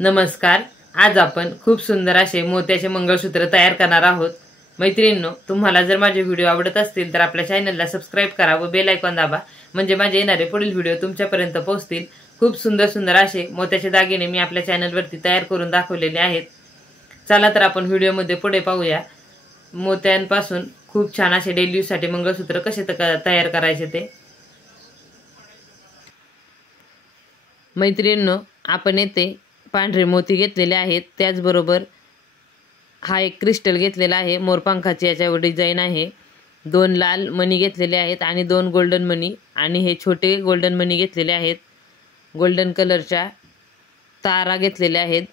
नमस्कार। आज आपण खूप सुंदर असे मोत्याचे मंगळसूत्र तयार करणार आहोत। मैत्रिणींनो, तुम्हाला जर माझे व्हिडिओ आवडत असतील तर आपल्या चॅनलला सबस्क्राइब करा व बेल आयकॉन दाबा, म्हणजे माझे येणारे पुढील व्हिडिओ तुमच्यापर्यंत पोहोचतील। खूप सुंदर सुंदर असे मोत्याचे दागिने मी आपल्या चॅनलवरती तयार करून दाखवलेले आहेत। चला तर आपण व्हिडिओमध्ये पुढे पाहूया। मोत्यांपासून खूप छान असे डेली यूज साठी मंगळसूत्र कसे तयार करायचे ते। मैत्रिणींनो, आपण येथे पांढरे मोती घेतलेले आहेत, त्याचबरोबर हा एक क्रिस्टल घेतलेला आहे, मोरपंखाची याच्यावर डिझाइन आहे। 2 लाल मणी घेतलेले आहेत आणि 2 गोल्डन मणी, आणि हे छोटे गोल्डन मणी घेतलेले आहेत। गोल्डन कलरच्या तारा घेतलेल्या आहेत।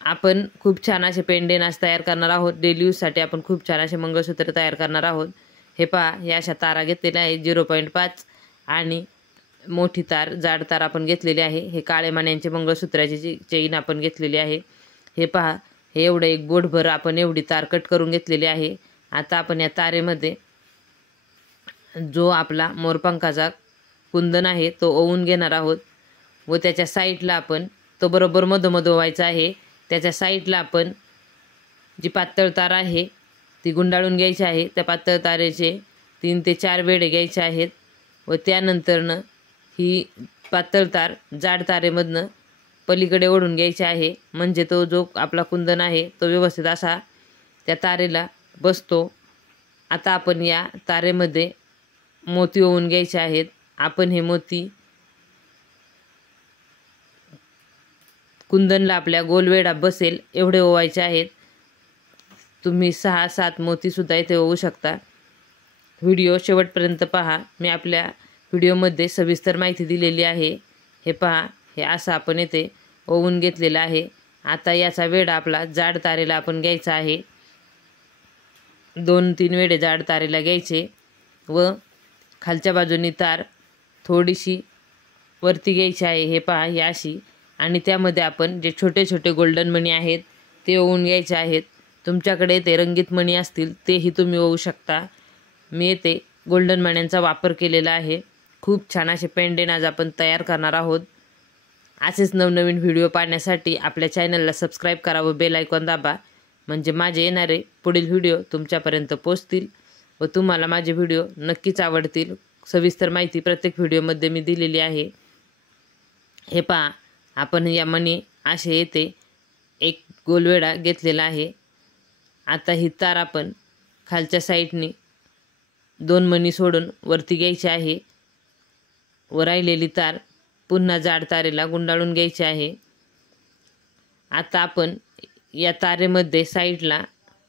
आपण खूप छान असे पेंडेंट आज तयार करणार आहोत। डेली यूज साठी आपण खूप छान असे मंगळसूत्र तयार करणार आहोत। हे पहा, या अशा तारा घेतलेल्या आहेत 0.5, आणि मोठी तार, जाड तार आपण घेतलेली आहे। हे काळे मण्यांचे मंगळसूत्राची चेन आपण घेतलेली आहे। हे पहा, हे एवढे एक बोटभर आपण एवढी तार कट करून घेतलेली आहे। आता आपण या तारेमध्ये जो आपला मोरपंखाचा कुंदन आहे तो ओवून घेणार आहोत, व त्याच्या साईडला आपण तो बरोबर मधोमध ओवायचा आहे। त्याच्या साईडला आपण जी पातळ तार आहे ती गुंडाळून घ्यायची आहे। त्या पातळ तारेचे 3 ते 4 वेढे घ्यायचे आहेत, व त्यानंतरनं ही पातळ तार जाड तारेमधनं पलीकडे ओढून घ्यायची आहे, म्हणजे तो जो आपला कुंदन आहे तो व्यवस्थित असा त्या तारेला बसतो। आता आपण या तारेमध्ये मोती ओवून घ्यायचे आहेत। आपण हे मोती कुंदनला आपल्या गोलवेढा बसेल एवढे ओवायचे आहेत। तुम्ही 6-7 मोती सुद्धा इथे ओवू शकता। व्हिडिओ शेवटपर्यंत पहा, मी आपल्या व्हिडिओमध्ये सविस्तर माहिती दिलेली आहे। हे पहा, हे असं आपण इथे ओवून घेतलेलं आहे। आता याचा वेढा आपला जाड तारेला आपण घ्यायचा आहे। 2-3 वेढे जाड तारेला घ्यायचे, व खालच्या बाजूनी तार थोडीशी वरती घ्यायची आहे। हे पहा, ही अशी, आणि त्यामध्ये आपण जे छोटे छोटे गोल्डन मणी आहेत ते ओवून घ्यायचे आहेत। तुमच्याकडे ते रंगीत मणी असतील तेही तुम्ही ओवू शकता। मी येथे गोल्डन मण्यांचा वापर केलेला आहे। खूप छान असे पेंडेंट आज आपण तयार करणार आहोत। असेच नवनवीन व्हिडिओ पाहण्यासाठी आपल्या चॅनलला सबस्क्राइब करा व बेल आयकॉन दाबा, म्हणजे माझे येणारे पुढील व्हिडिओ तुमच्यापर्यंत पोहोचतील व तुम्हाला माझे व्हिडिओ नक्कीच आवडतील। सविस्तर माहिती प्रत्येक व्हिडिओमध्ये मी दिलेली आहे। हे पहा, आपण या मणी असे येते एक गोलवेढा घेतलेला आहे। आता ही तार आपण खालच्या साईडनी 2 मणी सोडून वरती घ्यायची आहे, व राहिलेली तार पुन्हा जाड तारेला गुंडाळून घ्यायची आहे। आता आपण या तारेमध्ये साईडला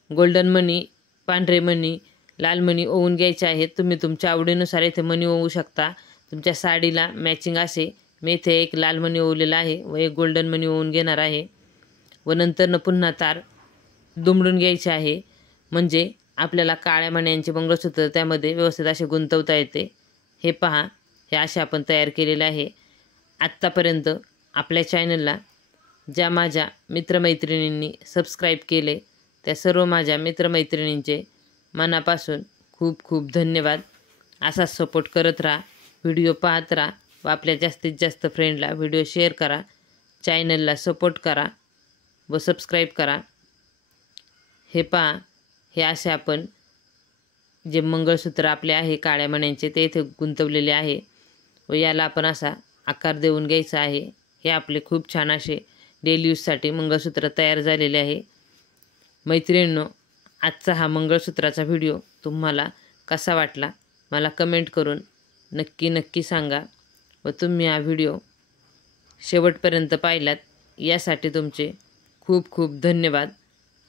गोल्डन मणी, पांढरे मणी, लाल मणी ओवून घ्यायचे आहेत। तुम्ही तुमच्या आवडीनुसार इथे मणी ओवू शकता। तुमच्या साडीला मॅचिंग असे मी इथे एक लाल मणी ओवलेला आहे व एक गोल्डन मणी ओवून घेणार आहे, व नंतरनं पुन्हा तार दुमडून घ्यायची आहे, म्हणजे आपल्याला काळ्या मण्यांचे मंगळसूत्र त्यामध्ये व्यवस्थित असे गुंतवता येते। हे पहा, हे असे आपण तयार केलेले आहे। आत्तापर्यंत आपल्या चॅनलला ज्या माझ्या मित्रमैत्रिणींनी सबस्क्राईब केले त्या सर्व माझ्या मित्रमैत्रिणींचे मनापासून खूप खूप धन्यवाद। असाच सपोर्ट करत राहा, व्हिडिओ पाहत राहा, व आपल्या जास्तीत जास्त फ्रेंडला व्हिडिओ शेअर करा। चॅनलला सपोर्ट करा व सबस्क्राईब करा। हे पहा, हे असे आपण जे मंगळसूत्र आपले आहे काळ्या मण्यांचे ते इथे गुंतवलेले आहे, व याला आपण असा आकार देऊन घ्यायचा आहे। हे आपले खूप छान असे डेली यूजसाठी मंगळसूत्र तयार झालेले आहे। मैत्रिणींनो, आजचा हा मंगळसूत्राचा व्हिडिओ तुम्हाला कसा वाटला मला कमेंट करून नक्की सांगा, व तुम्ही हा व्हिडिओ शेवटपर्यंत पाहिलात यासाठी तुमचे खूप खूप धन्यवाद।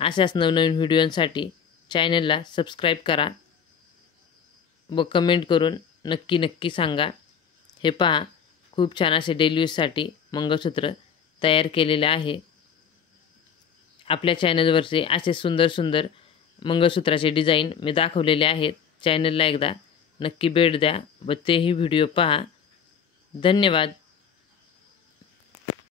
अशाच नवनवीन व्हिडिओंसाठी चॅनलला सबस्क्राईब करा व कमेंट करून नक्की सांगा। हे पहा, खूप छान असे डेली यूजसाठी मंगळसूत्र तयार केलेले आहे। आपल्या चॅनलवरचे असे सुंदर सुंदर मंगळसूत्राचे डिझाईन मी दाखवलेले आहेत। चॅनलला एकदा नक्की भेट द्या व तेही व्हिडिओ पहा। धन्यवाद।